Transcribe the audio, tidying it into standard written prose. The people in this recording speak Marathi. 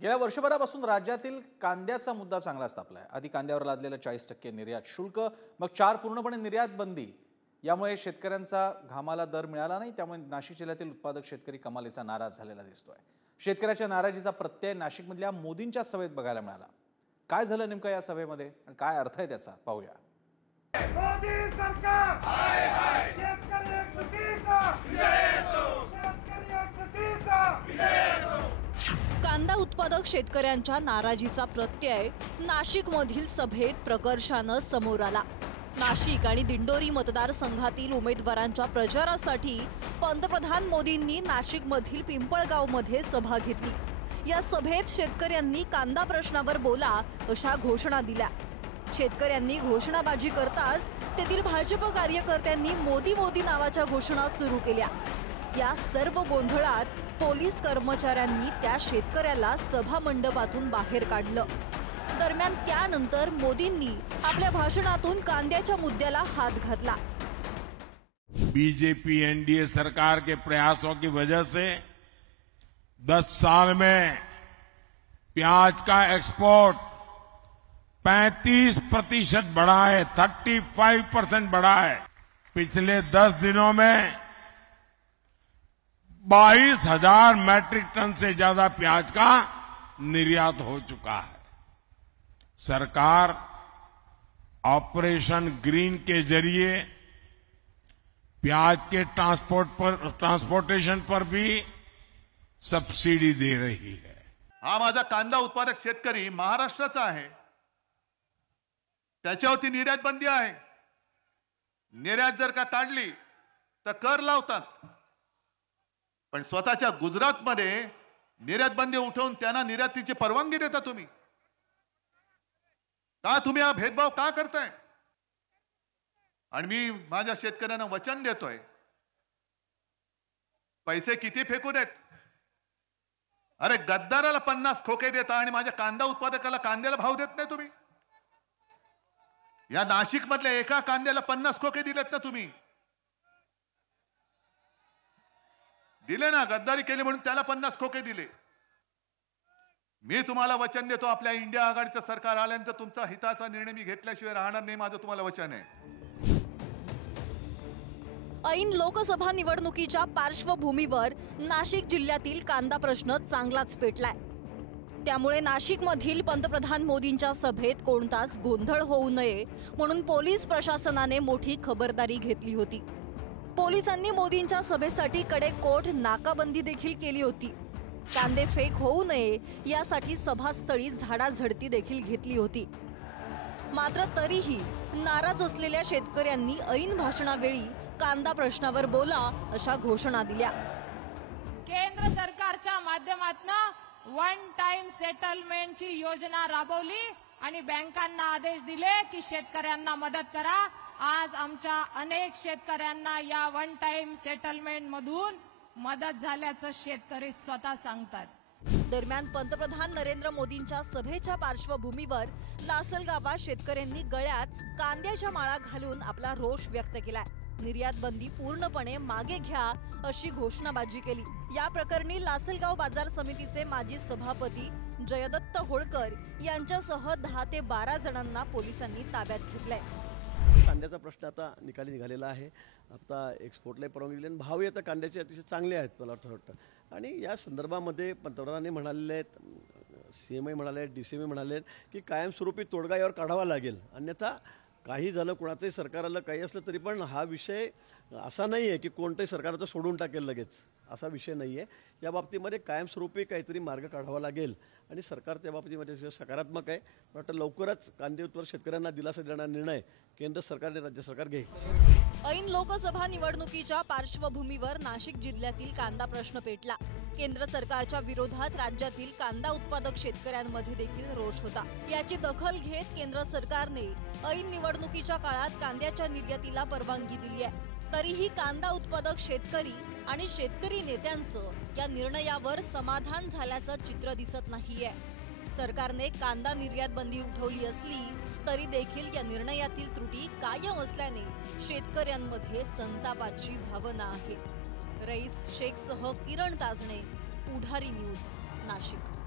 गेल्या वर्षभरापासून राज्यातील कांद्याचा मुद्दा चांगलाच तापलाय। आधी कांद्यावर लादलेलं 40% निर्यात शुल्क, मग 4 पूर्णपणे निर्यात बंदी, यामुळे शेतकऱ्यांचा घामाला दर मिळाला नाही। त्यामुळे नाशिक जिल्ह्यातील उत्पादक शेतकरी कमालीचा नाराज झालेला दिसतोय। शेतकऱ्याच्या नाराजीचा प्रत्यय नाशिकमधल्या मोदींच्या सभेत बघायला मिळाला। काय झालं नेमकं या सभेमध्ये आणि काय अर्थ आहे त्याचा पाहूया। मोदी सरकार हाय हाय शेतकरी एकजुटीचा विजय असो, शेतकरी एकजुटीचा विजय असो। कांदा उत्पादक शेतकऱ्यांच्या नाराजीचा प्रत्यय नाशिकमधील सभेत प्रकर्षानं समोर आला। नाशिक आणि दिंडोरी मतदारसंघातील उमेदवारांच्या प्रचारासाठी पंतप्रधान मोदींनी नाशिकमधील पिंपळगावमध्ये सभा घेतली। या सभेत शेतकऱ्यांनी कांदा प्रश्नावर बोला अशा घोषणा दिल्या। शेतकऱ्यांनी घोषणाबाजी करताच तेथील भाजप कार्यकर्त्यांनी मोदी मोदी नावाच्या घोषणा सुरू केल्या। या सर्व गोंधळात पोलीस कर्मचाऱ्यांनी त्या शेतकऱ्याला सभा मंडपातून बाहेर काढलं। दरम्यान त्यानंतर मोदींनी आपल्या भाषणातून कांद्याच्या मुद्द्याला हात घातला। बीजेपी एनडीए सरकार के प्रयासों की वजह से 10 साल में प्याज का एक्सपोर्ट 35% बढ़ा है, 35% बढ़ा है। पिछले 10 दिनों में 22,000 मैट्रिक टन से ज्यादा प्याज का निर्यात हो चुका है। सरकार ऑपरेशन ग्रीन के जरिए प्याज के ट्रांसपोर्टेशन पर भी सब्सिडी दे रही है। हा माझा कांदा उत्पादक शेतकरी महाराष्ट्राचा आहे, त्याच्यावरती निर्यात बंदी आहे। निर्यात जर का काढली तर कर लावतात, पण स्वतःच्या गुजरातमध्ये निर्यात बंदी उठवून त्यांना निर्यातीची परवानगी देता तुम्ही का? तुम्ही हा भेदभाव का करताय? आणि मी माझ्या शेतकऱ्यांना वचन देतोय, पैसे किती फेकू देत? अरे गद्दाराला 50 खोके देता आणि माझ्या कांदा उत्पादकाला कांद्याला भाव देत नाही तुम्ही। या नाशिक मधल्या एका कांद्याला 50 खोके दिलेत ना तुम्ही? दिले ना, गद्दारी केली म्हणून त्याला 50 खोके दिले। मी तुम्हाला वचन देतो, आपल्या इंडिया आघाडीचं सरकार आल्यानंतर तुमचा हिताचा निर्णय मी घेतल्याशिवाय राहणार नाही, माझं तुम्हाला वचन आहे। ऐन लोकसभा निवडणुकीच्या पार्श्वभूमीवर नाशिक जिल्ह्यातील कांदा प्रश्न चांगलाच पेटलाय। त्यामुळे नाशिकमधील पंतप्रधान मोदींच्या सभेत कोणताच गोंधळ होऊ नये म्हणून पोलीस प्रशासनाने मोठी खबरदारी घेतली होती। पोलिसांनी मोदींच्या सभेसाठी कडेकोट नाकाबंदी देखील केली होती। कांदे फेक होऊ नये यासाठी सभास्थळी झाडाझडती देखील घेतली होती। मात्र तरीही नाराज असलेल्या शेतकऱ्यांनी ऐन भाषणावेळी कांदा प्रश्नावर बोला अशा घोषणा दिल्या। केंद्र सरकारच्या माध्यमातून वन टाइम सेटलमेंटची योजना राबवली आणि बँकांना आदेश दिले की शेतकऱ्यांना मदत करा। आज आमच्या अनेक शेतकऱ्यांना या वन टाइम सेटलमेंट मधून मदत झाल्याचं शेतकरी स्वतः सांगतात। दरम्यान पंतप्रधान नरेंद्र मोदींच्या सभेच्या पार्श्वभूमीवर लासलगावात शेतकऱ्यांनी गळ्यात कांद्याच्या माळा घालून आपला रोष व्यक्त केलाय। निर्यात बंदी पूर्णपणे मागे घ्या अशी घोषणाबाजी केली। या प्रकरणी लासलगाव बाजार समितीचे माजी सभापती जयदत्त होळकर यांच्यासह 10 ते 12 जणांना पोलिसांनी ताब्यात घेतलंय। कांद्याचा प्रश्न आता निकाली निघालेला आहे। आता एक्सपोर्टला परवानगी दिली आणि भाव आता कांद्याचे अतिशय चांगले आहेत मला वाटतं। आणि या संदर्भामध्ये पंतप्रधानांनी म्हणाले आहेत, सीएमआय म्हणाले, डीसीएमआय म्हणाले की कायमस्वरूपी तोडगा यावर काढावा लागेल, अन्यथा काही झालं, कोणाचंही सरकार आलं, काही असलं तरी पण हा विषय असा नाही आहे की कोणतंही सरकार आता सोडून टाकेल लगेच, असा विषय नाही आहे। या बाबतीमध्ये कायमस्वरूपी काहीतरी मार्ग काढावा लागेल आणि सरकार त्या बाबतीमध्ये सकारात्मक आहे। मला वाटतं लवकरच कांदे उत्पादक शेतकऱ्यांना दिलासा देणारा निर्णय केंद्र सरकार आणि राज्य सरकार घेईल। ऐन लोकसभा निवडणुकीच्या पार्श्वभूमीवर नाशिक जिल्ह्यातील कांदा प्रश्न पेटला। केंद्र सरकारच्या विरोधात राज्यातील कांदा उत्पादक शेतकऱ्यांमध्ये देखील रोष होता। याची दखल घेत केंद्र सरकारने ऐन निवडणुकीच्या काळात कांद्याच्या निर्यातीला परवानगी दिली आहे। तरीही कांदा उत्पादक शेतकरी आणि शेतकरी नेत्यांचं या निर्णयावर समाधान झाल्याचं चित्र दिसत नाहीये। सरकारने कांदा निर्यात बंदी उठवली असली तरी देखील या निर्णयातील त्रुटी कायम असल्याने शेतकऱ्यांमध्ये संतापाची भावना आहे। रईस शेखसह किरण ताजणे, पुढारी न्यूज, नाशिक।